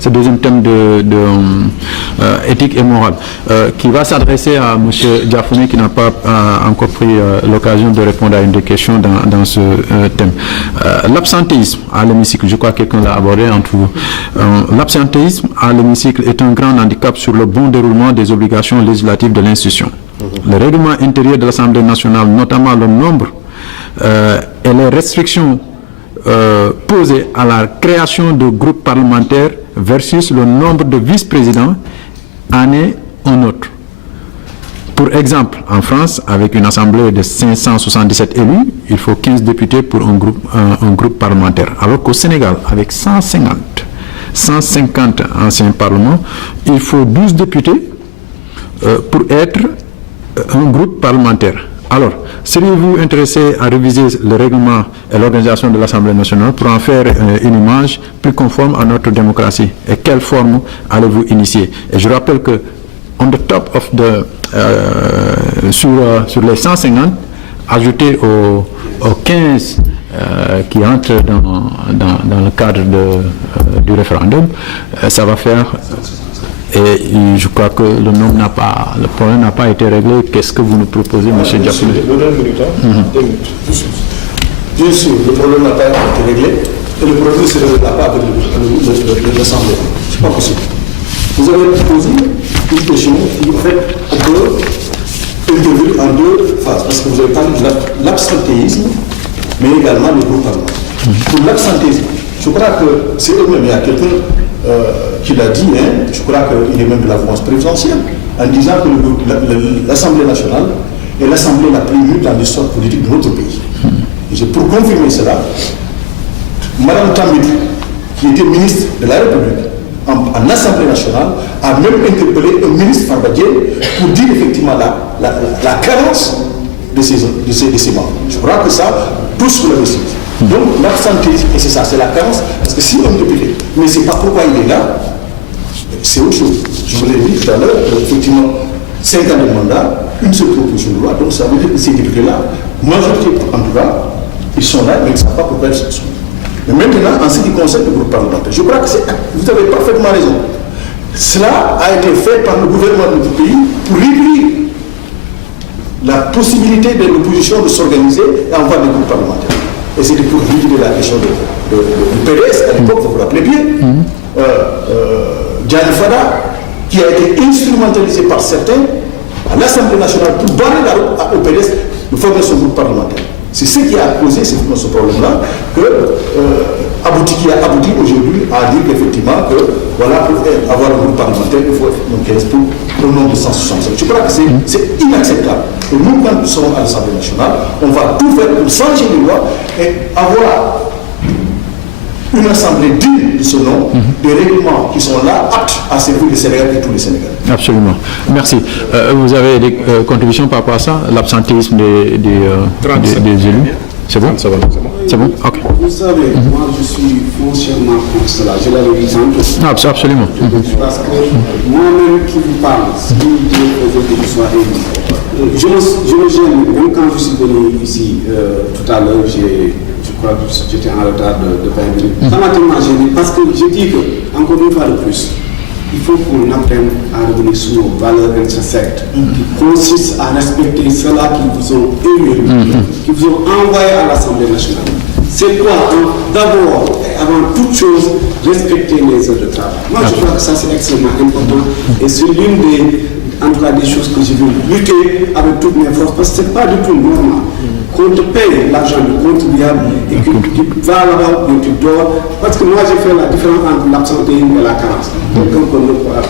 ce deuxième thème de éthique et morale, qui va s'adresser à M. Diafoune, qui n'a pas encore pris l'occasion de répondre à une des questions dans ce thème. L'absentéisme à l'hémicycle, je crois que quelqu'un l'a abordé entre vous. L'absentéisme à l'hémicycle est un grand handicap sur le bon déroulement des obligations législatives de l'institution. Le règlement intérieur de l'Assemblée nationale, notamment le nombre et les restrictions posées à la création de groupes parlementaires versus le nombre de vice-présidents en est un autre. Pour exemple, en France, avec une assemblée de 577 élus, il faut 15 députés pour un groupe parlementaire. Alors qu'au Sénégal, avec 150 anciens parlements, il faut 12 députés pour être un groupe parlementaire. Alors, seriez-vous intéressé à réviser le règlement et l'organisation de l'Assemblée nationale pour en faire une image plus conforme à notre démocratie? Et quelle forme allez-vous initier? Et je rappelle que, on the top of the, sur les 150, ajouté aux 15 qui entrent dans le cadre du référendum, ça va faire... Et je crois que le problème n'a pas été réglé. Qu'est-ce que vous nous proposez, M. Diafoune? Bien sûr, le problème n'a pas été réglé. Et le problème, c'est la part de l'Assemblée. Ce n'est pas possible. Vous avez posé une question qui, en fait, on peut intervenir en deux phases. Parce que vous avez parlé de l'absentéisme, mais également le groupe parlementaire. Pour l'absentéisme, je crois que c'est eux-mêmes. Il y a quelqu'un qui l'a dit, je crois qu'il est même de la mouvance présidentielle, en disant que l'Assemblée nationale est l'Assemblée la plus mûre dans l'histoire politique de notre pays. Et pour confirmer cela, Mme Tambidou, qui était ministre de la République en Assemblée nationale, a même interpellé un ministre Farbadier pour dire effectivement la carence de ses membres. Je crois que ça, tous vous l'avez su. Donc l'absentéisme, et c'est ça, c'est la carence, parce que si un député ne sait pas pourquoi il est là, c'est autre chose. Je vous l'ai dit tout à l'heure, effectivement, 5 ans de mandat, une seule proposition de loi, donc ça veut dire que ces députés-là, majorité en tout cas, ils sont là, mais ils ne savent pas pourquoi ils sont là. Mais maintenant, en ce qui concerne le groupe parlementaire, je crois que vous avez parfaitement raison. Cela a été fait par le gouvernement de notre pays pour réduire la possibilité de l'opposition de s'organiser et avoir des groupes parlementaires. Et c'était pour résoudre la question du PDS, à l'époque, vous vous rappelez bien, Diane Fada, qui a été instrumentalisé par certains à l'Assemblée nationale pour barrer la route au PDS de former son groupe parlementaire. C'est ce qui a causé ce problème-là, qui a abouti aujourd'hui à dire qu'effectivement, voilà, pour avoir un groupe parlementaire, il faut être 15 pour le nombre de 167. Je crois que c'est inacceptable. Et nous, quand nous serons à l'Assemblée nationale, on va tout faire pour changer les lois et avoir une assemblée digne de ce nom, des règlements qui sont là, aptes à servir les Sénégalais et tous les Sénégalais. Absolument. Merci. Vous avez des contributions par rapport à ça, l'absentéisme des élus? C'est bon? C'est bon. C'est bon? Ok. Vous savez, moi je suis foncièrement contre cela. Je l'avais dit tantôt. Absolument. Parce que moi-même qui vous parle, si Dieu faisait que je sois élu, je me gêne, même quand je suis venu ici tout à l'heure, je crois que j'étais en retard de 20 minutes. Ça m'a tellement gêné parce que je dis que, encore une fois de plus, il faut qu'on apprenne à revenir sur nos valeurs intrinsèques, qui consistent à respecter ceux-là qui vous ont élus, qui vous ont envoyé à l'Assemblée nationale. C'est quoi? D'abord, avant toute chose, respecter les heures de travail. Moi, je crois que ça, c'est extrêmement important. Et c'est l'une des, en tout cas, des choses que je veux lutter avec toutes mes forces, parce que ce n'est pas du tout normal qu'on te paye l'argent du contribuable et que tu vas là-bas et tu dors. Parce que moi, j'ai fait la différence entre l'absentéisme et la carence. Quelqu'un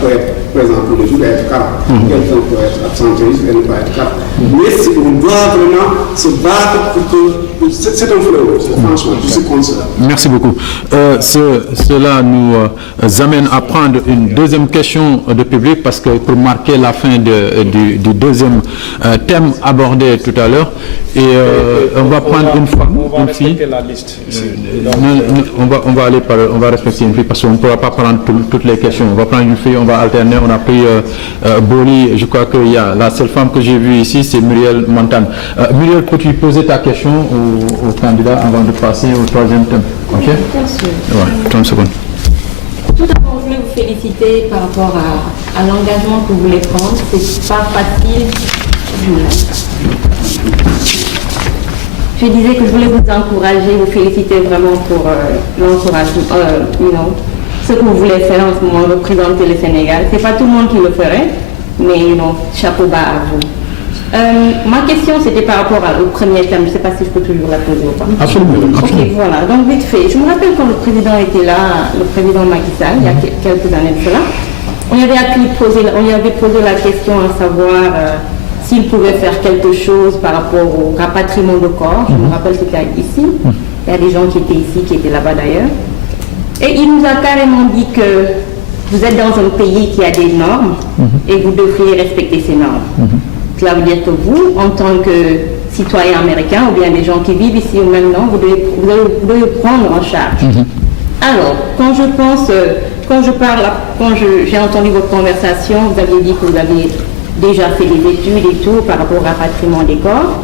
peut être présent tous les jours et être carent. Quelqu'un peut être absentéiste et ne pas être carent. Mais on doit vraiment se battre pour que... C'est un fléau, franchement, je suis contre cela. Merci beaucoup. Cela nous amène à prendre une deuxième question de public, parce que pour marquer la fin du deuxième thème abordé tout à l'heure, et on va prendre une femme, une fille. La liste. On va aller on va respecter une fille, parce qu'on ne pourra pas prendre toutes les questions. On va prendre une fille, on va alterner. On a pris Boli. Je crois qu'il y a la seule femme que j'ai vue ici, c'est Muriel Montane. Muriel, peux-tu poser ta question au candidat avant de passer au troisième thème? Ok? Bien sûr. Ouais, 30 secondes. Tout d'abord, je voulais vous vous féliciter par rapport à l'engagement que vous voulez prendre. C'est pas facile. Je disais que je voulais vous encourager, vous féliciter vraiment pour l'encouragement, ce que vous voulez faire en ce moment, représenter le Sénégal. C'est pas tout le monde qui le ferait, mais chapeau bas à vous. Ma question, c'était par rapport au premier thème. Je ne sais pas si je peux toujours la poser ou pas. Absolument. Ok, voilà. Donc, vite fait. Je me rappelle quand le président était là, le président Macky Sall, il y a quelques années de cela, on lui avait posé la question à savoir s'il pouvait faire quelque chose par rapport au rapatriement de corps. Je me rappelle c'était ici. Il y a des gens qui étaient ici, qui étaient là-bas d'ailleurs. Et il nous a carrément dit que vous êtes dans un pays qui a des normes et vous devriez respecter ces normes. Cela veut dire que vous, en tant que citoyen américain ou bien des gens qui vivent ici au même nom, vous devez prendre en charge. Alors, quand j'ai entendu votre conversation, vous aviez dit que vous aviez déjà fait des études et tout par rapport au rapatriement des corps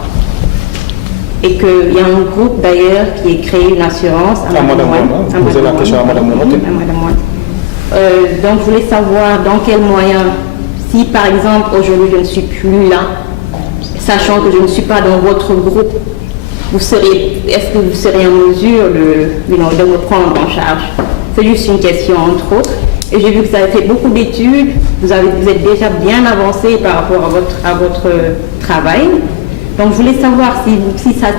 et qu'il y a un groupe d'ailleurs qui a créé une assurance à Madame Moine. Donc, je voulais savoir dans quels moyens. Si par exemple aujourd'hui je ne suis plus là, sachant que je ne suis pas dans votre groupe, est-ce que vous serez en mesure de me prendre en charge? C'est juste une question entre autres. Et j'ai vu que vous avez fait beaucoup d'études, vous êtes déjà bien avancé par rapport à votre travail. Donc je voulais savoir si ça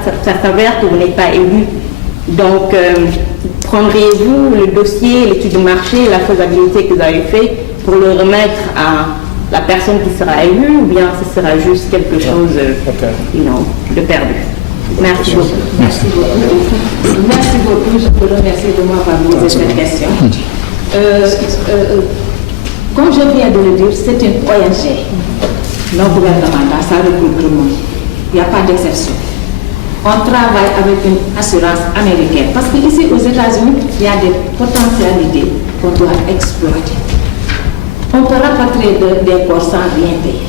s'avère que vous n'êtes pas élu. Donc prendriez-vous le dossier, l'étude de marché, la faisabilité que vous avez fait pour le remettre à la personne qui sera élue ou bien ce sera juste quelque chose de perdu? Merci beaucoup. Merci beaucoup. Merci beaucoup. Je vous remercie de m'avoir posé cette question. Comme je viens de le dire, c'est une ONG non gouvernementale, ça regroupe tout le monde. Il n'y a pas d'exception. On travaille avec une assurance américaine parce qu'ici aux États-Unis, il y a des potentialités qu'on doit exploiter. On peut rapatrier des corps sans rien payer.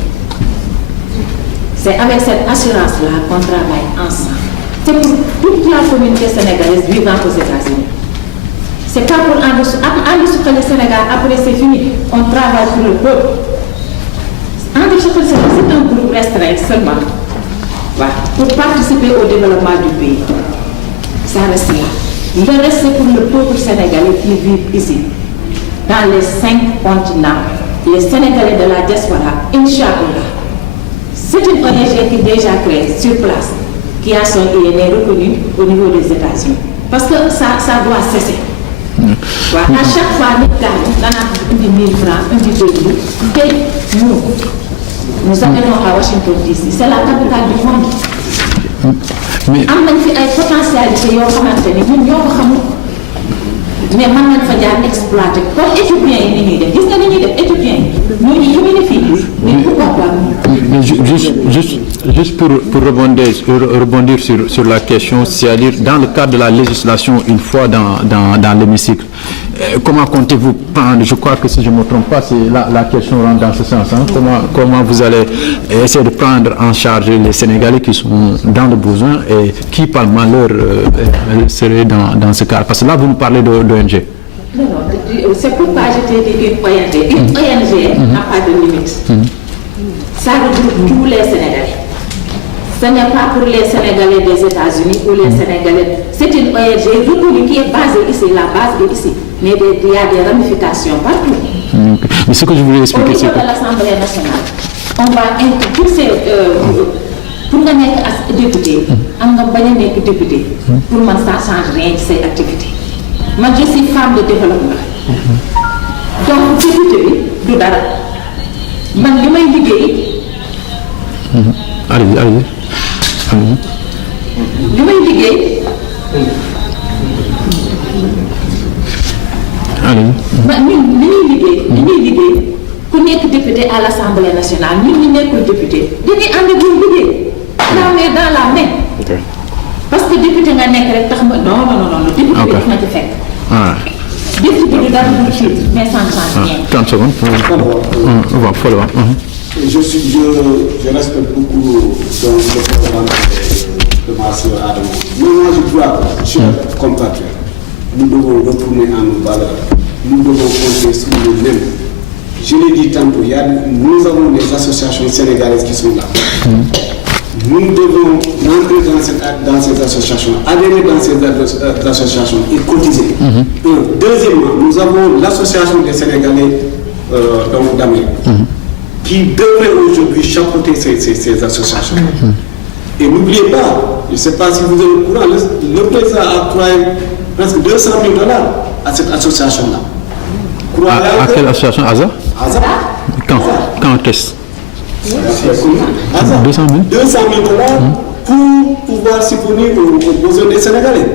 C'est avec cette assurance-là qu'on travaille ensemble. C'est pour toute la communauté sénégalaise vivant aux États-Unis. C'est pas pour en dessous le Sénégal, après c'est fini. On travaille pour le peuple. En dessous le Sénégal, c'est un groupe restreint seulement. Voilà. Pour participer au développement du pays. Ça reste là. Le reste, c'est pour le peuple sénégalais qui vit ici. Dans les 5 continents, les Sénégalais de la diaspora, Inch'Allah. C'est une ONG qui est déjà créée sur place, qui a son INR reconnu au niveau des États-Unis. Parce que ça doit cesser. Voilà. À chaque fois, on a 1000 francs, 1 000 euros. Nous allons à Washington DC. C'est la capitale du monde. Mais am nañ fi ay potentialité yoo xamante ni ñun ñoo ko xamul mais mën nañ fa jaar exploiter comme étudiants yi ni ñuy def gis nga ni ñuy def étudiants yi ñooñu yëngu fii mais pourquoi pas. Mais juste pour rebondir sur la question, c'est-à-dire dans le cadre de la législation, une fois dans l'hémicycle, comment comptez-vous prendre, je crois que si je ne me trompe pas, c'est la question rentre dans ce sens, hein, comment vous allez essayer de prendre en charge les Sénégalais qui sont dans le besoin et qui par malheur seraient dans ce cas? Parce que là, vous nous parlez d'ONG. Non, c'est pourquoi je t'ai dit une ONG. Une ONG n'a pas de limite. Ça regroupe tous les Sénégalais. Ce n'est pas pour les Sénégalais des États-Unis ou les Sénégalais. C'est une ONG reconnue qui est basée ici, la base est ici. Mais il y a des ramifications partout. Mais ce que je voulais expliquer, c'est que... Au niveau de l'Assemblée nationale, on va inclure pour nga nekk député, am nga bañ a nekk député. Pour moi, ça ne change rien de ses activités. Moi, je suis femme de développement. Donc, député, du dara. Man li may liggéey. Allez-y. Li may liggéey. Man ñun li ñuy liggéey ku nekk député à l'Assemblée nationale ñun ñu nekkul député dañuy ànd ak ñun liggéey. La main dans la main. Parce que député nga nekk rek tax ma non député bi daf na ci fekk. Député du dara du titre mais ça ne change rien. 30 secondes. On va follow up. Je respecte beaucoup le programme de ma soeur Adamo. Mais moi je crois, chers compatriotes, nous devons retourner à nos valeurs. nous devons compter sur le même. Je l'ai dit tantôt, nous avons des associations sénégalaises qui sont là. Nous devons entrer dans ces associations, adhérer dans ces associations et cotiser. Deuxièmement, nous avons l'association des Sénégalais d'Amérique qui devrait aujourd'hui chapeauter ces associations. Et n'oubliez pas, je ne sais pas si vous êtes au courant, le président a octroyé presque $200 000 à cette association-là. À quelle association? ASA? ASA. Quand est-ce? 200 000 pour pouvoir subvenir aux besoins des Sénégalais.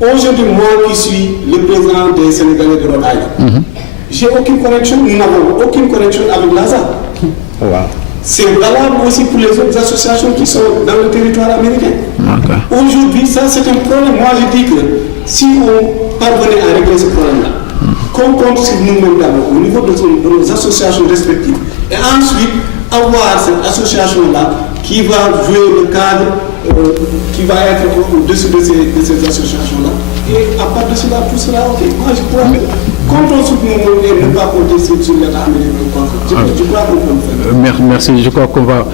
Aujourd'hui, moi qui suis le président des Sénégalais de Rhode Island, j'ai aucune connexion, nous n'avons aucune connexion avec l'ASA. C'est valable aussi pour les autres associations qui sont dans le territoire américain. Aujourd'hui, ça c'est un problème. Moi je dis que si on parvenait à régler ce problème-là, qu'on compte sur nous-mêmes d'abord au niveau de nos associations respectives, et ensuite avoir cette association-là qui va jouer le cadre, qui va être au-dessus de ces associations-là. Et à part de cela, tout cela, ok. Moi, je crois que quand on soutenir et ne pas compter sur l'État américain, je crois qu'on peut le faire. Merci, je crois qu'on va...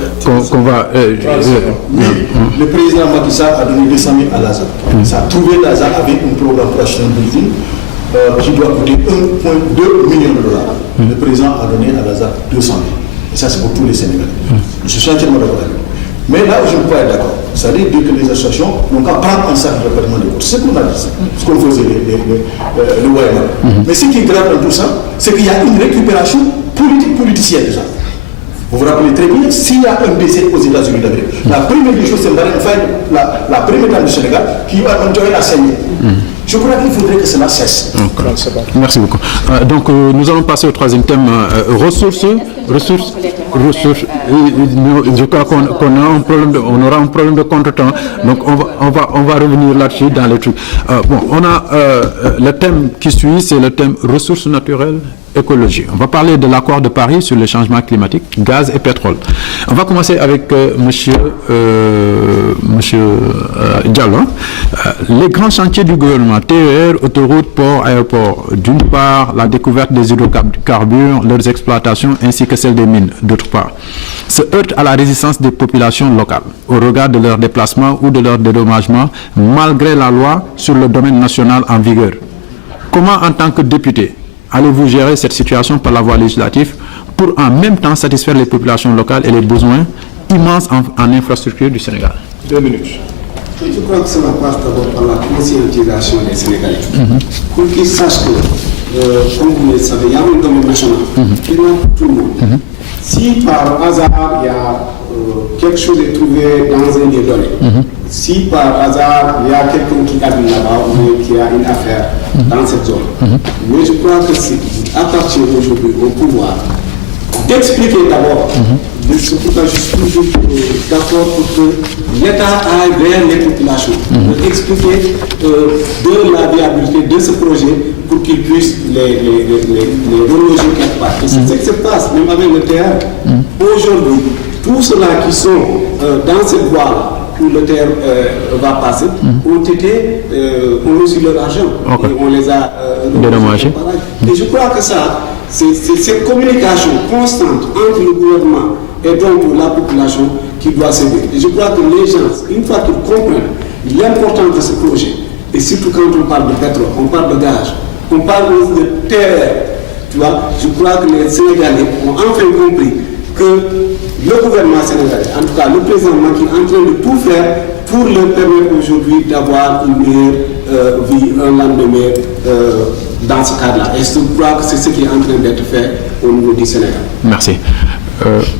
Le président Macky Sall a donné 200 000 à l'ASA. Ça a trouvé l'ASA avec un programme pour acheter un building qui doit coûter $1,2 million. Le président a donné à l'ASA 200 000. Et ça, c'est pour tous les Sénégalais. Je suis entièrement d'accord avec vous. Mais là où je ne peux pas être d'accord, c'est-à-dire que les associations n'ont qu'à prendre un certain repartement de vote. C'est ce qu'on a dit, ce qu'on faisait le Wayman. Mais ce qui est grave dans tout ça, c'est qu'il y a une récupération politicienne déjà. Vous vous rappelez très bien, s'il y a un décès aux États-Unis d'Amérique, la première des choses, c'est Marine Faye, la première dame du Sénégal, qui va enjoyer la saigner. Je crois qu'il faudrait que cela cesse. Merci beaucoup. Donc, nous allons passer au troisième thème, ressources. Je crois qu'on aura un problème de contretemps. Donc, on va revenir là-dessus dans les trucs. On a le thème qui suit, c'est le thème ressources naturelles, écologie. On va parler de l'accord de Paris sur le changement climatique, gaz et pétrole. On va commencer avec monsieur Diallo. Les grands chantiers du gouvernement, TER, autoroutes, ports, aéroports, d'une part, la découverte des hydrocarbures, leurs exploitations, ainsi que celle des mines, d'autre part, se heurtent à la résistance des populations locales au regard de leur déplacement ou de leur dédommagement, malgré la loi sur le domaine national en vigueur. Comment, en tant que député, allez-vous gérer cette situation par la voie législative pour en même temps satisfaire les populations locales et les besoins immenses en infrastructure du Sénégal? 2 minutes. Je crois que cela passe d'abord par la conscientisation des Sénégalais. Pour qu'ils sachent que, comme vous le savez, il y a un domaine national qui est pour tout le monde. Si par hasard il y a quelque chose est trouvé dans un lieu donné, si par hasard il y a quelqu'un qui habite là-bas ou qui a une affaire dans cette zone, mais je crois que c'est à partir d'aujourd'hui au pouvoir d'expliquer d'abord. C'est pourquoi je suis toujours d'accord pour que l'État aille vers les populations, d'expliquer de la viabilité de ce projet pour qu'ils puissent les reloger quelque part. Et c'est ce qui se passe, même avec le terre. Aujourd'hui, tous ceux-là qui sont dans cette voie où le terre va passer ont reçu leur argent et on les a dédommagés. Et je crois que ça, c'est cette communication constante entre le gouvernement et donc la population qui doit s'aider. Et je crois que les gens, une fois qu'ils comprennent l'importance de ce projet, et surtout quand on parle de pétrole, on parle de gaz, on parle aussi de terre, tu vois, je crois que les Sénégalais ont enfin compris que le gouvernement sénégalais, en tout cas le président Macky, est en train de tout faire pour leur permettre aujourd'hui d'avoir une meilleure vie, un lendemain dans ce cadre-là. Et je crois que c'est ce qui est en train d'être fait au niveau du Sénégal. Merci.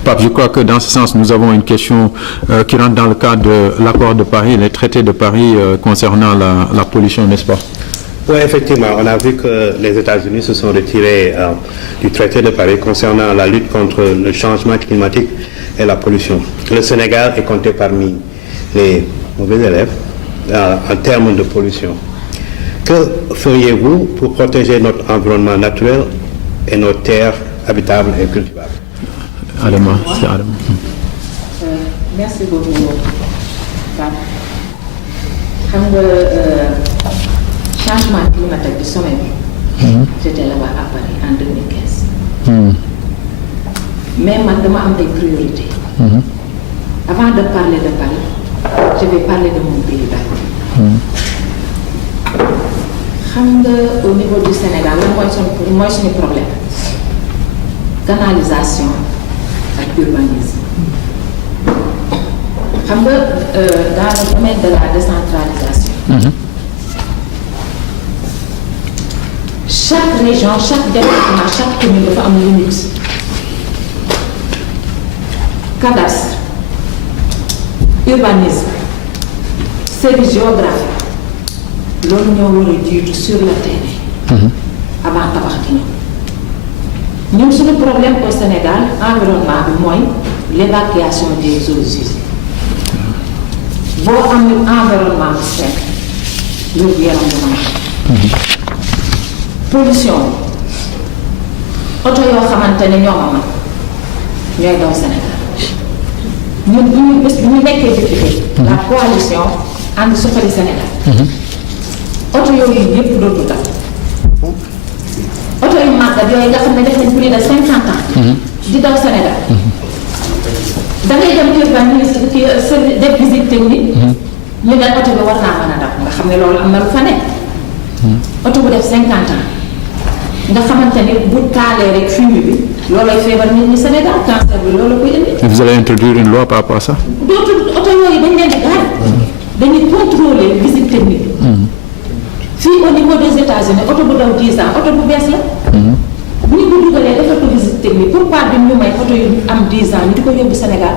Pape, je crois que dans ce sens, nous avons une question qui rentre dans le cadre de l'accord de Paris, les traités de Paris concernant la pollution, n'est-ce pas? Oui, effectivement. On a vu que les États-Unis se sont retirés du traité de Paris concernant la lutte contre le changement climatique et la pollution. Le Sénégal est compté parmi les mauvais élèves en termes de pollution. Que feriez-vous pour protéger notre environnement naturel et nos terres habitables et cultivables? Adama, c'est Adama. Merci beaucoup, Pape. Xam nga changement climatique bi sommet bi J'étais là-bas à Paris en 2015. Mais man dama am ay priorités. Avant de parler de Paris, je vais parler de mon pays d'Afrique. Xam nga au niveau du Sénégal lan mooy suñu problème canalisation ak urbanisme. Xam nga dans le domaine de la décentralisation. Chaque région, chaque département, chaque commune dafa am limite. Cadastre, urbanisme, service géographique, loolu ñoo war a jiitu sur le terrain. Avant tabax di ñëw. Ñun suñu problème au Sénégal environnement bi mooy l'évacuation des eaux usées. Boo amul environnement bu set, loolu yaram du mën a pollution oto yoo xamante ne ñoo ma man ñooy daw Sénégal ñun bu ñu bés bu ñu nekkee député la coalition ànd suqali Sénégal oto yooyu yëpp dootu daw oto yu màggat yooyu nga xam ne def nañ plus de 50 ans di daw Sénégal da ngay dem urbanisme def visite technique ñu ne oto bi war naa mën a daw nga xam ne loolu am na lu fa nekk oto bu def 50 ans nga xamante ni bu taalee rek fumier bi loolay feebar nit ñi Sénégal cancer bi loolu koy indi. Vous allez introduire une loi par rapport à ça? dootul oto yooyu dañ leen di gaar dañuy contrôler visite technique. Fii au niveau des États-Unis oto bu daw 10 ans oto bu bees la. bu ñu ko dugalee defal ko visite technique pourquoi bi ñu may oto yu am 10 ans ñu di ko yóbbu Sénégal.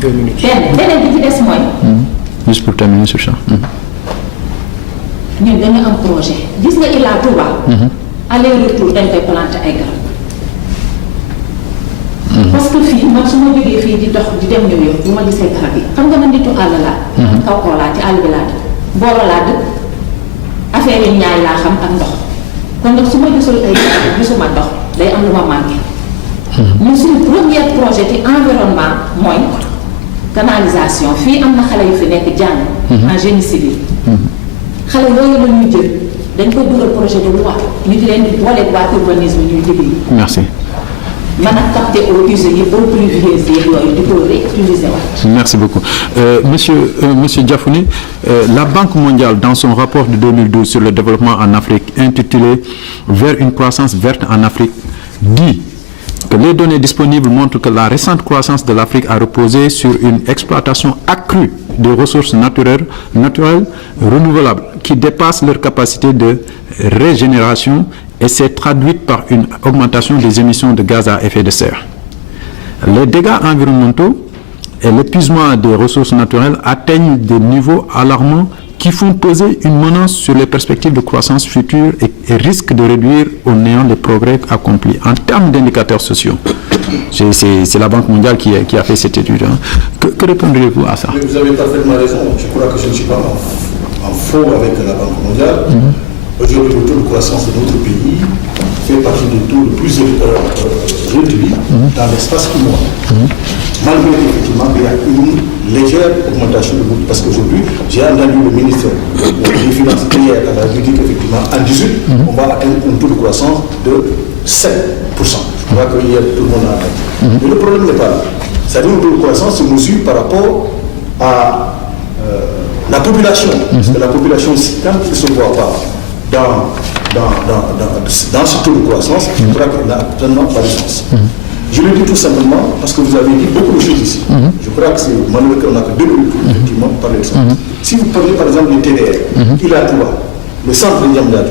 beneen bi ci des mooy. Juste pour terminer sur ça. ñun dañu am projet gis nga Ila Touba. aller retour dañ koy planter ay garab. parce que fii man su ma jógee fii di dox di dem New York bu ma gisee garab yi xam nga man nitu àll laa. kaw kaw laa ci àll bi laa dëkk booro laa dëkk affaire yi ñaay laa xam ak ndox kon nag su ma gisul ay garab gisuma ndox day am lu ma manqué. ñun suñu premier projet ci environnement mooy canalisation fii am na xale yu fi nekk jàng. en génie civil. xale yooyu la ñuy jël dañ ko dugal projet de loi ñu di leen di boole waa urbanisme ñuy liggéey. Merci. mën a capter eaux usées yi eaux pluvieuses yi yooyu di ko réutiliser waat. Merci beaucoup. Monsieur Diafoune, la Banque mondiale, dans son rapport de 2012 sur le développement en Afrique, intitulé « Vers une croissance verte en Afrique », dit que les données disponibles montrent que la récente croissance de l'Afrique a reposé sur une exploitation accrue des ressources naturelles renouvelables qui dépassent leur capacité de régénération et s'est traduite par une augmentation des émissions de gaz à effet de serre. Les dégâts environnementaux et l'épuisement des ressources naturelles atteignent des niveaux alarmants qui font peser une menace sur les perspectives de croissance future et risquent de réduire au néant les progrès accomplis. En termes d'indicateurs sociaux, c'est la Banque mondiale qui a fait cette étude. Hein. Que répondrez-vous à ça? Mais vous avez parfaitement raison. Je crois que je ne suis pas en faux avec la Banque mondiale. Aujourd'hui, le taux de croissance de notre pays fait partie des taux les plus réduits dans l'espace humain. Malgré effectivement qu'il y a une légère augmentation de l'eau. Parce qu'aujourd'hui, j'ai entendu le ministre des Finances hier à la dit qu'effectivement, en 2018, on va atteindre un taux de croissance de 7%. Je crois que hier, tout le monde a atteint. Mais le problème n'est pas là. C'est-à-dire que le taux de croissance se mesure par rapport à la population. Parce que la population, quand elle ne se voit pas dans ce taux de croissance, je crois qu'elle n'a absolument pas de sens. Je le dis tout simplement parce que vous avez dit beaucoup de choses ici. Je crois que c'est malheureux qu'on n'a que 2 minutes pour effectivement parler de ça. Si vous prenez par exemple les TDR, il a quoi? Le centre de Ndiamdad.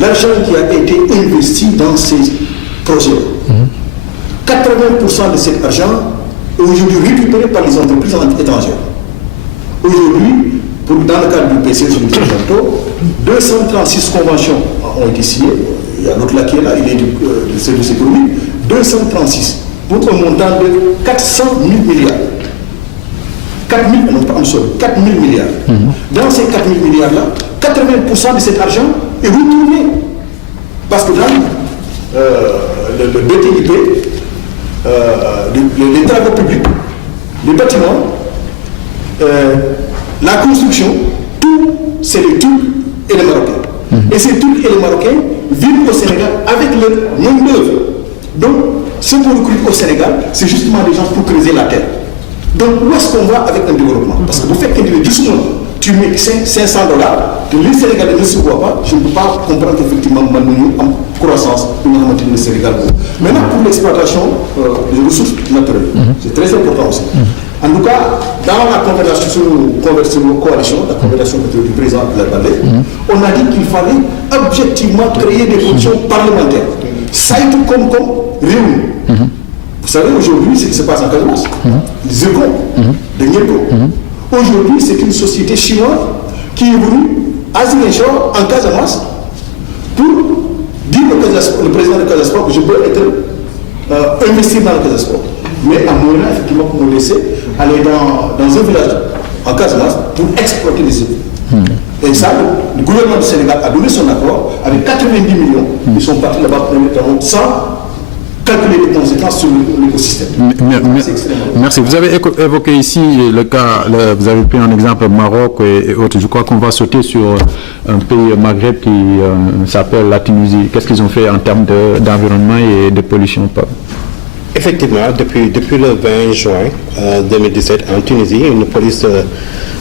L'argent qui a été investi dans ces projets, 80% de cet argent est aujourd'hui récupéré par les entreprises étrangères. Aujourd'hui, dans le cadre du PC sur les tantôt, 236 conventions ont été signées. Il y a l'autre là qui est là, il est du service économique. 236 pour un montant de 400 000 milliards. 4 000, non pas un seul, 4 000 milliards. Dans ces 4 000 milliards-là, 80% de cet argent est retourné. Parce que dans le BTIP, les travaux publics, les bâtiments, la construction, tout, c'est les Turcs et les Marocains. Et ces Turcs et les Marocains vivent au Sénégal avec leur main-d'œuvre. Donc, ce qu'on recrute au Sénégal, c'est justement des gens pour creuser la terre. Donc, où est-ce qu'on va avec un développement? Parce que vous faites qu'un doucement, tu mets $500, que les Sénégalais ne se voient pas, je ne peux pas comprendre qu'effectivement, nous en croissance, nous avons maintenu le Sénégal. Maintenant, pour l'exploitation des ressources naturelles, c'est très important aussi. En tout cas, dans la coalition, la conversation du président de la Vallée, on a dit qu'il fallait objectivement créer des conditions parlementaires. Ça a été comme réuni. Vous savez, aujourd'hui, ce qui se passe en Casamance, les zircons, les Niépo. Aujourd'hui, c'est une société chinoise qui est venue à Ziguinchor, en Casamance, pour dire au président de Casasport que je peux investir dans le Casasport. Mais à Mouna, effectivement, pour nous laisser aller dans un village en Casamance pour exploiter les îles. Et ça, le gouvernement du Sénégal a donné son accord avec 90 millions. Ils sont partis là-bas sans calculer les conséquences sur l'écosystème. Merci. Vous avez évoqué ici le cas, vous avez pris un exemple Maroc et autres. Je crois qu'on va sauter sur un pays Maghreb qui s'appelle la Tunisie. Qu'est-ce qu'ils ont fait en termes d'environnement et de pollution? Effectivement, depuis le 20 juin 2017, en Tunisie, une police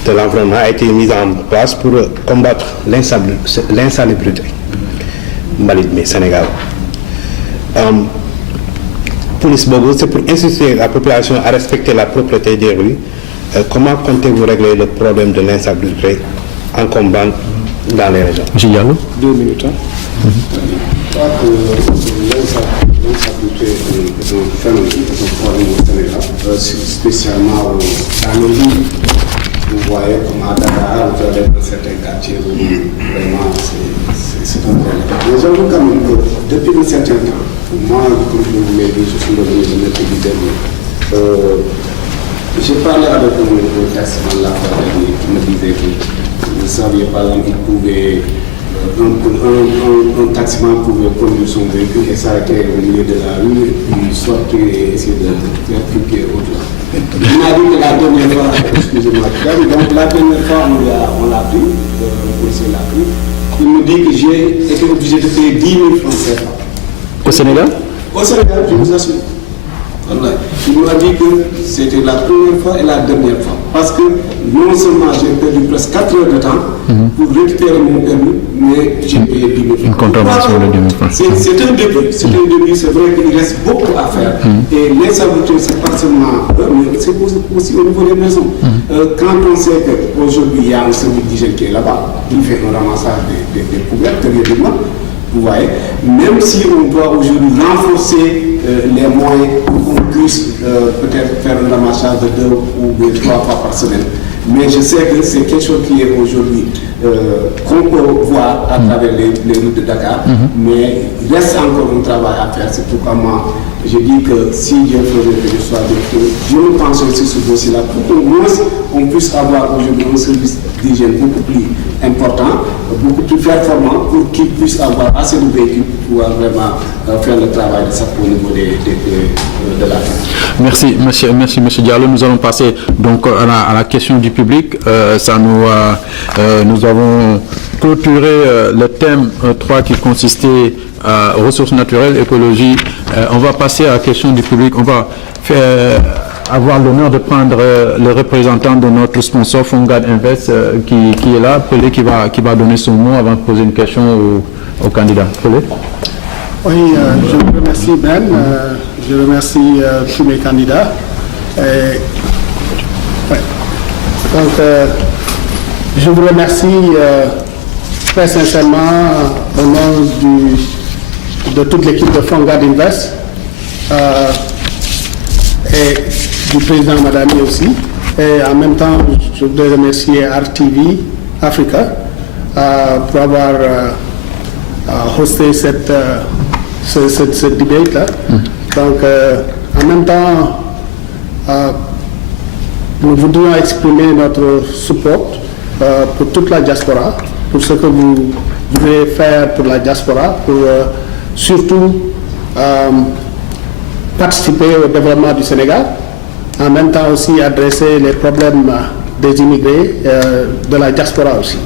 de l'environnement a été mise en place pour combattre l'insalubrité. Mali, mais Sénégal. Police Bogo, c'est pour inciter la population à respecter la propreté des rues. Comment comptez-vous régler le problème de l'insalubrité incombant dans les régions? Giallo. 2 minutes. Je crois que l'insalubrité est un phénomène, est un problème au Sénégal, spécialement dans les villes. Vous voyez comme à Dakar, vous avez dans certains quartiers où vraiment c'est un problème. Mais j'avoue quand même que depuis un certain temps, moi, comme je vous l'ai dit, je suis devenu le maître du dernier. J'ai parlé avec un taximan là qui me disait que vous saviez par exemple qu'il pouvait, un taximan pouvait conduire son véhicule et s'arrêter au milieu de la rue, puis sortir et essayer de faire piquer au-delà. Il m'a dit que la dernière fois, excusez-moi, donc la dernière fois on l'a pris, le policier l'a pris, il me dit que j'ai été obligé de payer 10 000 francs CFA. Au Sénégal? Au Sénégal, je vous assure. Il m'a dit que c'était la première fois et la dernière fois. Parce que non seulement j'ai perdu presque 4 heures de temps pour récupérer mon permis, mais j'ai payé 10 000 francs. Une contravention de 10 000 francs. C'est un début. C'est un début. C'est vrai qu'il reste beaucoup à faire. Et l'insalubrité, c'est pas seulement mais c'est aussi au niveau des maisons. Quand on sait qu'aujourd'hui, il y a un service d'hygiène qui est là-bas, il fait un ramassage des poubelles périodiquement. Vous voyez, même si on doit aujourd'hui renforcer les moyens pour qu'on puisse peut-être faire un ramassage de 2 ou 3 fois par semaine. Mais je sais que c'est quelque chose qui est aujourd'hui qu'on peut voir à travers les routes de Dakar, mais il reste encore un travail à faire. C'est pourquoi moi, je dis que si Dieu faisait que je sois docteur, je me pense aussi sur ce dossier-là pour qu'au moins on puisse avoir aujourd'hui un service d'hygiène beaucoup plus important, beaucoup plus performant pour qu'ils puissent avoir assez de véhicules pour pouvoir vraiment faire le travail de ça au niveau de la ville. Merci, monsieur Diallo. Nous allons passer donc à la question du public. Nous avons clôturé le thème 3 qui consistait à ressources naturelles, écologie. On va passer à la question du public. On va avoir l'honneur de prendre le représentant de notre sponsor Fongad Invest qui est là, Pelé, qui va donner son mot avant de poser une question au candidat. Pelé. Oui, je vous remercie Ben, je remercie tous mes candidats. Donc, je vous remercie très sincèrement au nom de toute l'équipe de Fongad Invest et du président Madami aussi. Et en même temps, je voudrais remercier RTV Africa pour avoir hosté cette debate-là. Donc, en même temps, nous voudrions exprimer notre support pour toute la diaspora, pour ce que vous voulez faire pour la diaspora, pour surtout participer au développement du Sénégal, en même temps aussi adresser les problèmes des immigrés, de la diaspora aussi.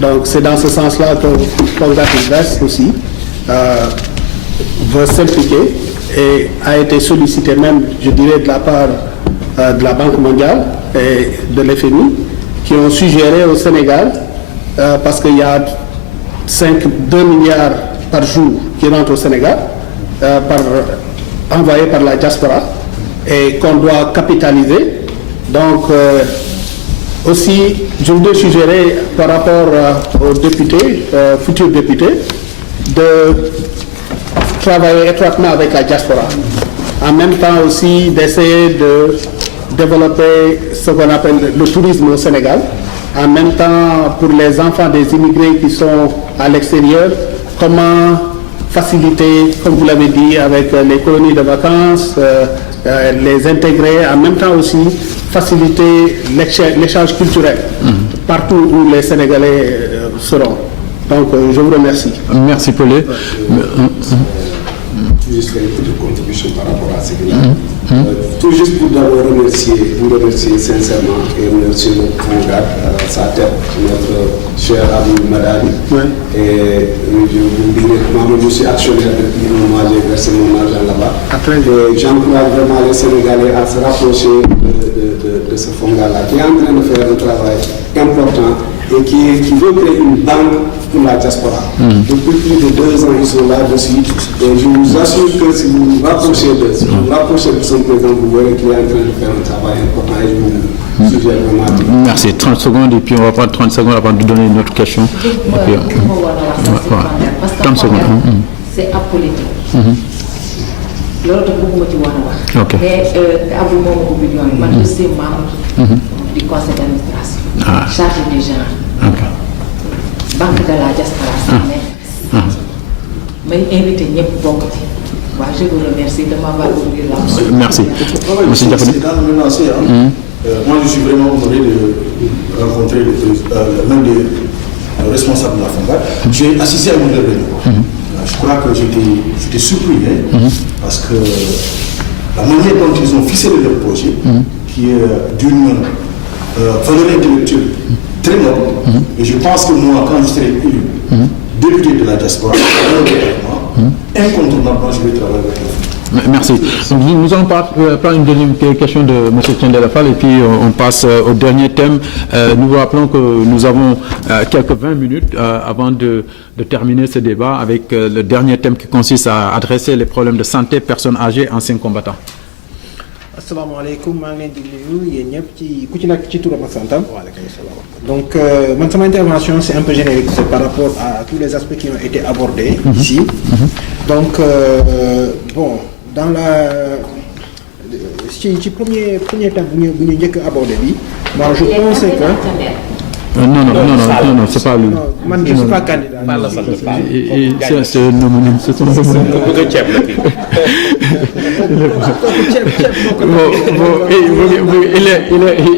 Donc c'est dans ce sens-là que Congrès Invest aussi veut s'impliquer et a été sollicité même, je dirais, de la part de la Banque mondiale et de l'FMI, qui ont suggéré au Sénégal, parce qu'il y a 2 milliards par jour qui rentrent au Sénégal, envoyés par la diaspora, et qu'on doit capitaliser. Donc, aussi, je voudrais suggérer par rapport aux députés, futurs députés, de travailler étroitement avec la diaspora. En même temps aussi d'essayer de développer ce qu'on appelle le tourisme au Sénégal. En même temps, pour les enfants des immigrés qui sont à l'extérieur, comment faciliter, comme vous l'avez dit, avec les colonies de vacances, les intégrer, en même temps aussi faciliter l'échange culturel partout où les Sénégalais seront. Donc, je vous remercie. Merci, Pelé. Juste faire une petite contribution par rapport à ce qu'il a. Tout juste pour d'abord vous remercier sincèrement et remercier notre congrès, sa tête, notre cher Abou Madani. Et je vous dirai que moi, je suis actionnaire depuis un mois, j'ai versé mon argent là-bas. Et j'encourage vraiment les Sénégalais à se rapprocher de ce fonds-là, qui est en train de faire un travail important et qui veut créer une banque pour la diaspora. Depuis plus de 2 ans, ils sont là-dessus. Et je vous assure que si vous vous rapprochez de son président, vous verrez qu'il est en train de faire un travail important et je vous suggère vraiment. Merci. 30 secondes et puis on va prendre 30 secondes avant de donner une autre question. Parce que 30 secondes. c'est apolitique. Loolu tax bëgguma ci war a wax. Ok. Mais Abou moom moo ubbi yoon man je suis membre du conseil d'administration. Chargé des gens. Banque de la diaspora sax may invité ñëpp bokk ci. Waaw, je vous remercie de m'avoir ouvert la. Merci. Monsieur Diafoune. C'est dans le même lancé. Moi, je suis vraiment honoré de rencontrer l'un des responsables de la FONGAD. J'ai assisté à une réunion. Je crois que j'étais surpris, parce que la manière dont ils ont ficelé leur projet, qui est d'une valeur intellectuelle très noble, et je pense que moi, quand je serai élu député de la diaspora, incontournablement, je vais travailler avec eux. Merci. Nous allons prendre une deuxième question de M. Thiendella Fall et puis on passe au dernier thème. Nous vous rappelons que nous avons quelques 20 minutes avant de terminer ce débat avec le dernier thème qui consiste à adresser les problèmes de santé, personnes âgées, anciens combattants. Asalaamaaleykum, maa ngi leen di nuyu yéen ñëpp ci ku ci nekk ci turam ak santam. Donc man sama intervention c'est un peu générique, c'est par rapport à tous les aspects qui ont été abordés ici. Donc bon, dans la ci premier thème bu ñu njëkk abordé bi, moi je pense que Non, c'est pas lui. non, man je suis pas candidat. C'est un homonyme, c'est son homonyme.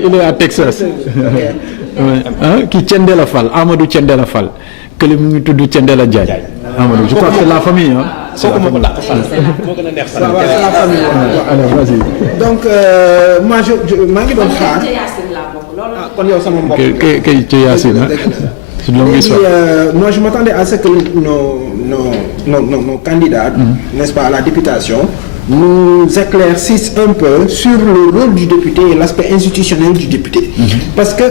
Il est à Texas. Qui Thiendella Fall, Amadou Thiendella Fall. Que le mu ngi tudd Thiendella Diagne. Amadou, je crois que c'est la famille. C'est la famille. Alors, vas-y. Donc moi maa ngi doon xaar. Kon yow sama mbokk. C'est de longue histoire. Moi je m'attendais à ce que nos candidats, n'est-ce pas, à la députation, nous éclaircissent un peu sur le rôle du député et l'aspect institutionnel du député. Parce que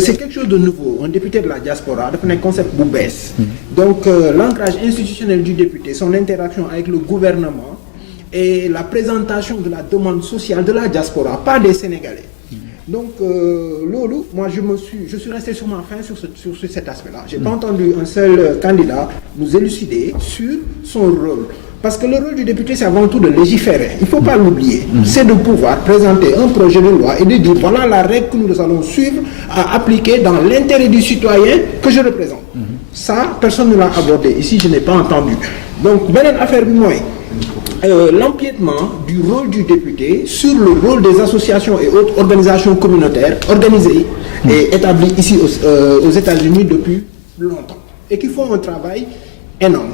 c'est quelque chose de nouveau. Un député de la diaspora, c'est un concept bu bees. Donc l'ancrage institutionnel du député, son interaction avec le gouvernement et la présentation de la demande sociale de la diaspora, pas des Sénégalais. Donc Lolo, moi je suis resté sur ma faim sur cet aspect-là. J'ai pas entendu un seul candidat nous élucider sur son rôle. Parce que le rôle du député, c'est avant tout de légiférer. Il ne faut pas l'oublier. C'est de pouvoir présenter un projet de loi et de dire voilà la règle que nous allons suivre à appliquer dans l'intérêt du citoyen que je représente. Ça, personne ne l'a abordé. Ici, je n'ai pas entendu. Donc, beneen affaire bi mooy l'empiètement du rôle du député sur le rôle des associations et autres organisations communautaires organisées et établies ici aux États-Unis depuis longtemps et qui font un travail énorme.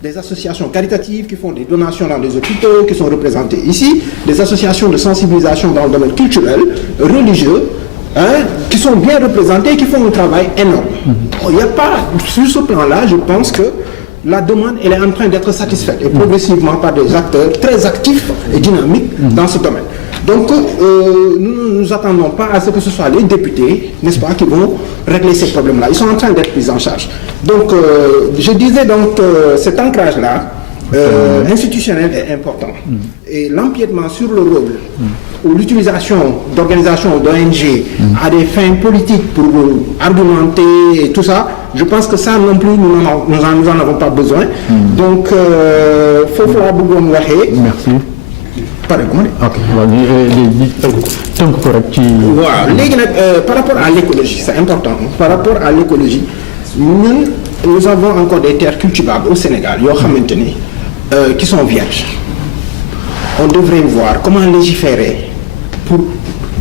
Des associations caritatives qui font des donations dans les hôpitaux, qui sont représentées ici, des associations de sensibilisation dans le domaine culturel, religieux, qui sont bien représentés, qui font un travail énorme. Il n'y a pas, sur ce plan-là, je pense que la demande elle est en train d'être satisfaite et progressivement par des acteurs très actifs et dynamiques dans ce domaine. Donc, nous ne nous attendons pas à ce que ce soit les députés, n'est-ce pas, qui vont régler ces problèmes-là. Ils sont en train d'être pris en charge. Donc, je disais donc, cet ancrage-là, institutionnel est important. Et l'empiètement sur le rôle ou l'utilisation d'organisations d'ONG à des fins politiques pour argumenter et tout ça, je pense que ça non plus, nous n'en avons pas besoin. Donc, faut faire beaucoup de Merci. Voilà. Par rapport à l'écologie, c'est important. Par rapport à l'écologie, nous avons encore des terres cultivables au Sénégal, qui sont vierges. On devrait voir comment légiférer pour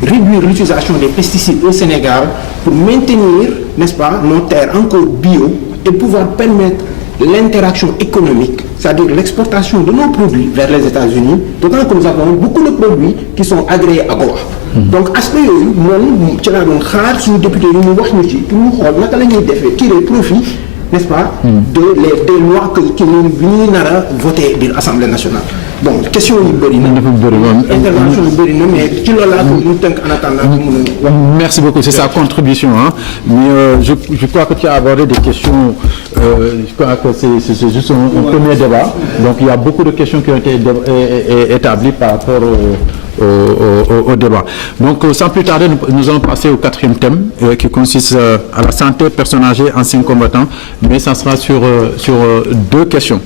réduire l'utilisation des pesticides au Sénégal, pour maintenir, n'est-ce pas, nos terres encore bio et pouvoir permettre l'interaction économique, c'est-à-dire l'exportation de nos produits vers les États-Unis, d'autant que nous avons beaucoup de produits qui sont agréés à Goa. Donc, aspect nous ci député pour nous tirer profit, n'est-ce pas, des lois qui nous ont votées à l'Assemblée nationale. Bon, question intervention mais merci beaucoup, c'est sa contribution. Hein. Mais je crois que tu as abordé des questions, je crois que c'est juste un premier débat. Donc il y a beaucoup de questions qui ont été établies par rapport au débat. Donc sans plus tarder, nous allons passer au quatrième thème qui consiste à la santé, personnes âgées, anciens combattants, mais ça sera sur deux questions.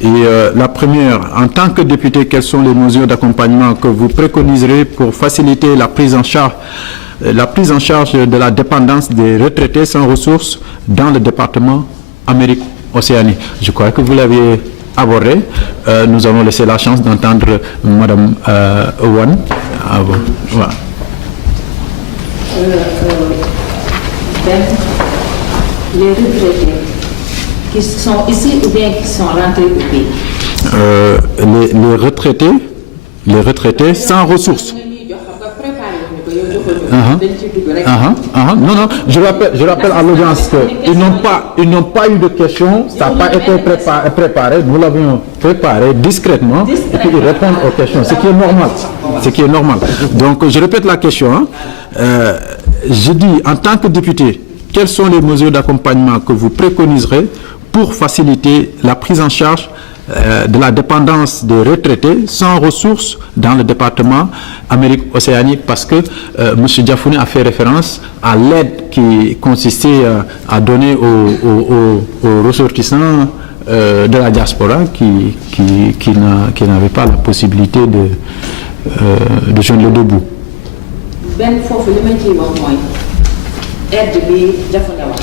Et la première, en tant que député, quelles sont les mesures d'accompagnement que vous préconiserez pour faciliter la prise en charge de la dépendance des retraités sans ressources dans le département Amérique-Océanie? Je crois que vous l'aviez abordé. Nous allons laisser la chance d'entendre Madame Owen. Voilà. Les retraités qui sont ici ou bien qui sont rentrés au pays? Les retraités sans ressources. Non, je rappelle à l'audience qu'ils n'ont pas eu de questions, ça n'a pas été préparé, nous l'avions préparé discrètement et puis ils répondent aux questions, ce qui est normal. Donc je répète la question. Je dis, en tant que député, quelles sont les mesures d'accompagnement que vous préconiserez pour faciliter la prise en charge de la dépendance des retraités sans ressources dans le département Amérique-Océanie, parce que M. Diafouné a fait référence à l'aide qui consistait à donner aux ressortissants de la diaspora qui n'avaient pas la possibilité de joindre le debout. Ben foofu li ma ciy wax mooy aide bi Diafouné wax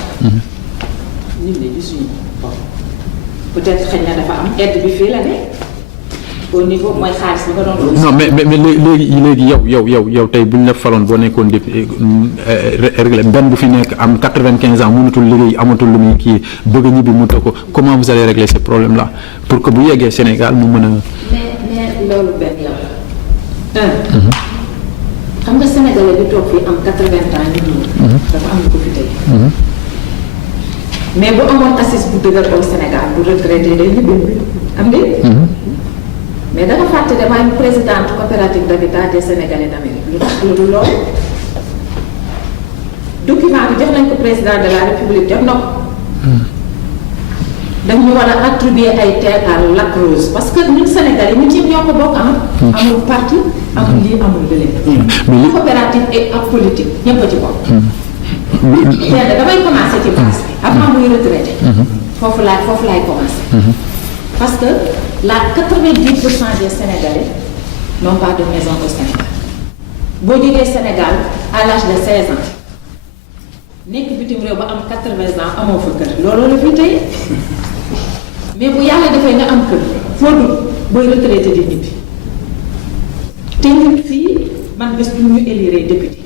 ñun de gisuñu peut-être xëy na dafa am aide bi fii la ne au niveau mooy xaalis bi nga doon. Non mais léegi yow tey bu ñu la faloon boo nekkoon député réglé benn bu fi nekk am 95 ans mënatul liggéey amatul lu muy kii bëgg a ñibbi mu ko comment vous allez régler ces problèmes là pour que bu yeggee Sénégal mu mën a. mais loolu benn yow. xam nga Sénégalais bi toog fii am 80 ans ñu dafa am lu ko fi tey. mais bu amoon assise bu dëgër au Sénégal bu retraité day ñibbi am déet. mais da nga fàtte ne maay présidente coopérative d'habitat des Sénégalais d'Amérique lu tax lu dul loolu document bi jox nañ ko président de la République jox na ko. dañu war a attribuer ay terres à Lac Rose parce que ñun Sénégalais ñu ci ñoo ko bokk amul parti amul lii amul lële. coopérative et apolitique ñëpp a ci bokk. damay commencer ci base bi avant muy retraité. foofu laay commencer. parce que la 90% des Sénégalais n'ont pas de maison au Sénégal. boo jógee Sénégal à l'âge de 16 ans nekk bitim réew ba am 80 ans amoo fa kër looloo la fi tey mais bu yàlla defee nga am kër foo dugg booy retraité di ñibbi te ñun fii man bés bu ñu élire député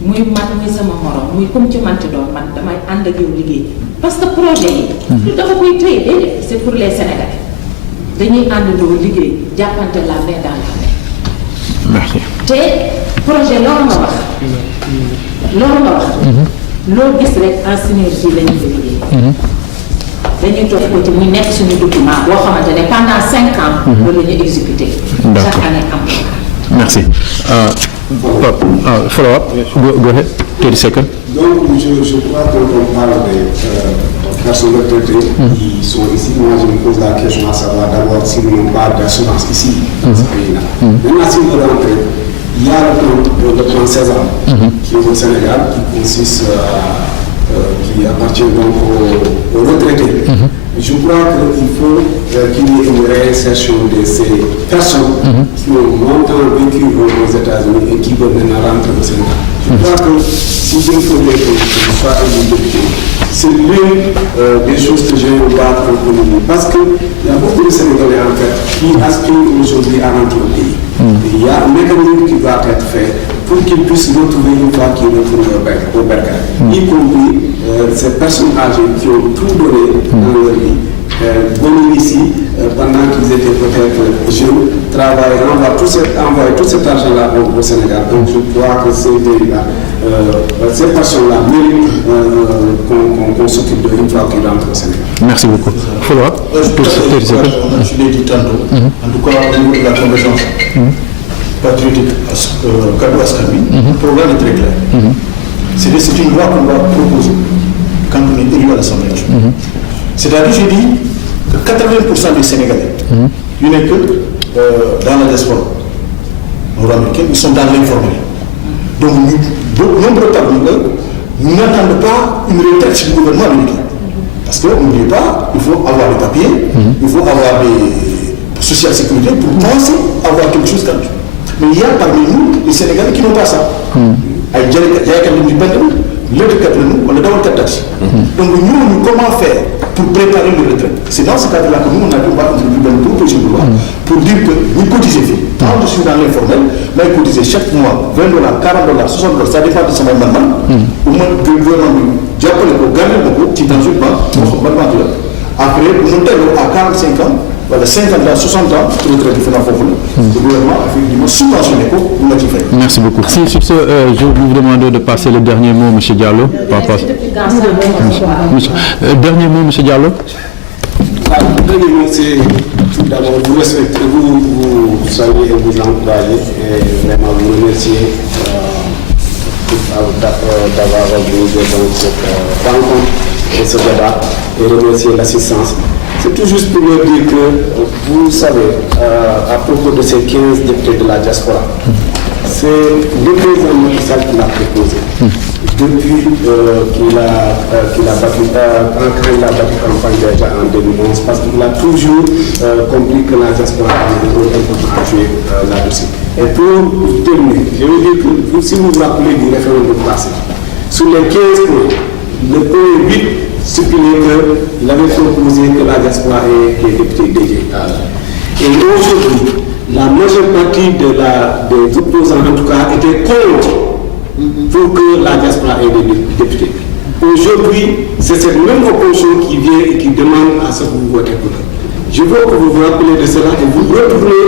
muy man muy sama morom muy comme ci manti doon man damay ànd ak yow liggéey parce que projet yi lu dafa koy tëye déedéet c'est pour les Sénégalais dañuy àndandoo liggéey jàppante la main dans la main. Merci. te projet loolu nga wax loo gis rek en synergie la ñuy liggéey dañuy toog ko ci muy nekk suñu document boo xamante ne pendant 5 ans loolu la ñu exécuté chaque année am. Merci. Follow up. Go ahead. 30 seconds. Donc, je crois qu'on parle des personnes retraitées qui sont ici. Moi, je me pose la question à savoir d'abord si nous n'avons pas d'assurance ici, dans ce pays-là. Maintenant, si vous rentrez, il y a le plan César qui est au Sénégal, qui consiste qui appartient donc aux retraités. Je crois qu'il faut qu'il y ait une réinsertion de ces personnes qui ont longtemps vécu aux États-Unis et qui veulent maintenant rentrer au Sénégal. Je crois que si je faudrait que je sois un député, c'est l'une des choses que j'ai à battre pour nous. Parce qu'il y a beaucoup de Sénégalais en fait qui aspirent aujourd'hui à rentrer au pays. Et il y a un mécanisme qui va être fait pour qu'ils puissent retrouver une fois qu'ils retournent au bercail. Y compris ces personnes âgées qui ont tout donné dans leur vie, venus ici pendant qu'ils étaient peut-être jeunes, travailler, envoyer tout cet argent-là au Sénégal. Donc je crois que ces personnes-là méritent qu'on s'occupe de une fois qu'ils rentrent au Sénégal. Merci beaucoup. Follow-up. Je l'ai dit tantôt, en tout cas au niveau de la convergence patriotique Kaddu Askan Wi, le programme est très clair. C'est une loi qu'on va proposer quand on est élu à l'Assemblée nationale. C'est-à-dire, j'ai dit que 80% des Sénégalais, il n'y a que dans la diaspora nord-américaine, ils sont dans l'informel. Donc, nombreux parmi eux n'attendent pas une retraite du gouvernement américain. Parce que, n'oubliez pas, il faut avoir des papiers, il faut avoir des social sécurité pour penser avoir quelque chose comme ça. Mais il y a parmi nous des Sénégalais qui n'ont pas ça. Donc nous, comment faire pour préparer le retraite? C'est dans ce cadre-là que nous, on a une proposition de loi pour dire que nous cotisons. Quand je suis dans l'informel, là, ils cotisent chaque mois $20, $40, $60, ça dépend de son amendement. Au moins, le gouvernement, j'appelle pour gagner beaucoup, qui dans une banque, après, nous sommes à 45 ans, voilà, 50 ans, 60 ans, le gouvernement a effectivement subventionné pour nous faire. Merci beaucoup. Si sur ce, je vais vous demander de passer le dernier mot, M. Diallo. Dernier mot, M. Diallo. Le dernier mot, c'est tout d'abord vous respecter, vous saluer et vous encourager et vraiment vous remercier d'avoir organisé cette rencontre et ce débat et remercier l'assistance. C'est tout juste pour leur dire que, vous savez, à propos de ces 15 députés de la diaspora, c'est le président Macky Sall qui l'a proposé. Depuis qu'il a battu, quand il a battu campagne déjà en 2011, parce qu'il a toujours compris que la diaspora a un rôle important à jouer là-dessus. Et pour terminer, je veux dire que si vous vous rappelez du référendum passé, sur les 15 points, le point 8 stipulait qu'il avait proposé que la diaspora ait des députés dédiés. Et aujourd'hui, la majeure partie des opposants, en tout cas, étaient contre pour que la diaspora ait des députés. Aujourd'hui, c'est cette même opposition qui vient et qui demande à ce que vous votez pour eux. Je veux que vous vous rappelez de cela et vous retournez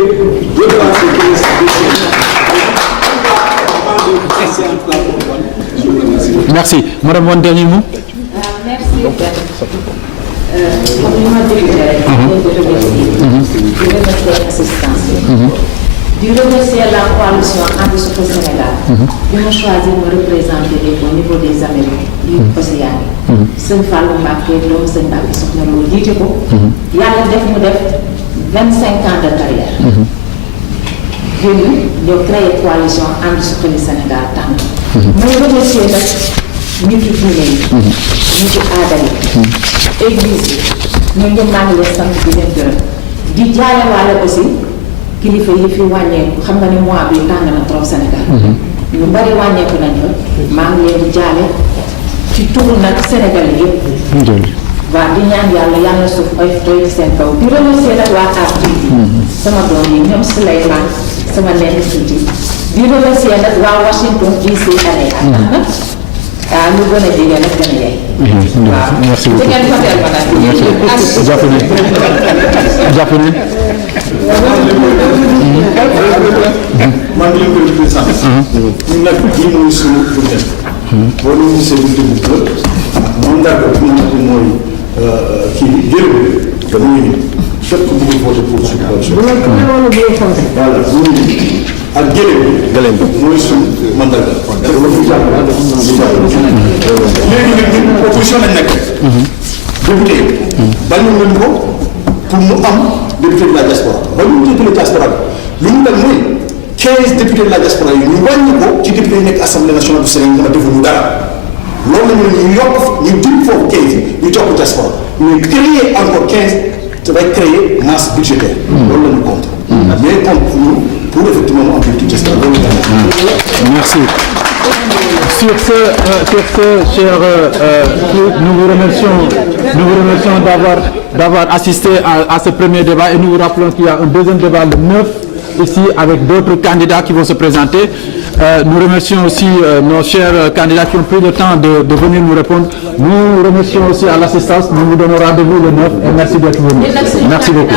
de la séquence de Merci. Madame, un dernier mot. Merci. Comme je m'ai dit, je remercie l'assistance. Je remercie la coalition Anti-Sopé Sénégal. Je me choisi de me représenter au niveau des Amériques, du Océanie. Sëñ Fallou Mbacké, doomu sëñ Mbacké soxna Lo jiite ko. Yàlla def mu def 25 ans de carrière. Ñoo créé coalition Anti-Sopé Sénégal tànn. May remercier nag nitu diine yi, nitu aada yi, église yi, ñoo ñëpp maa ngi leen sant di leen gërëm. Di jaalewaale aussi kilifa yi fi wàññeeku xam nga ne mois bi tàng na trop Sénégal. ñu bari wàññeeku nañ fa maa ngi leen di jaale ci turu nag Sénégal yëpp. waaw di ñaan yàlla suuf oy toy ci seen kaw di remercier nag waa RTD sama doom yi ñoom Souleymane sama nekk tuuti di remercier nag waa Washington DC année ak tax nag lu gën a jege nag gën a yey. waaw merci beaucoup. ngeen foteel ma nag. jàpp ne maa ngi leen koy présenté. ñun nag lii mooy suñu bulletin. boo leen gisee bulletin bu bleu mandarga bi nga xam ne mooy kii bi gërëm bi mu ngi nii fépp ku bëgg voté pour suñu coalition. voilà mu ngi nii ak gëlëm bi mooy suñu mandarga. léegi nag ñun opposition lañ nekk. député bañu leen ko pour mu am député de la diaspora ba ñu député de la diaspora bi lu ñu def mooy 15 députés de la diaspora yi ñu wàññi ko ci député yi nekk assemblée nationale du Sénégal nga defuñu dara loolu la ñu yokk ñu jël foofu 15 yi ñu jox ko diaspora mais créer encore 15 ça va créer masse budgétaire. loolu la ñu compte. mais compte pour effectivement mu am politique diaspora loolu la. Merci. Sur ce, cher nous vous remercions d'avoir assisté à ce premier débat et nous vous rappelons qu'il y a un deuxième débat le 9 ici avec d'autres candidats qui vont se présenter. Nous remercions aussi nos chers candidats qui ont pris le temps de venir nous répondre. Nous remercions aussi à l'assistance. Nous vous donnons rendez-vous le 9 et merci d'être venus. Merci beaucoup.